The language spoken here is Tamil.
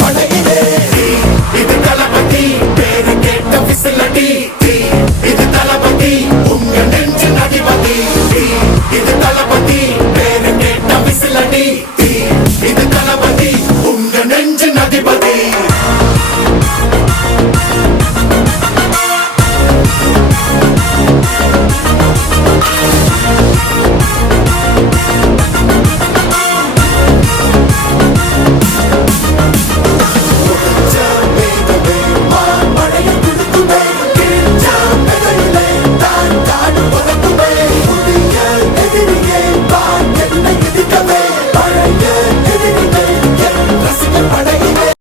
படையிலே இது தளபதி பேரு கேட்ட விசிலடி இது தளபதி உங்க நெஞ்சின் அதிபதி இது தளபதி பேரு கேட்ட விசிலடி இது தளபதி உங்க நெஞ்சின் அதிபதி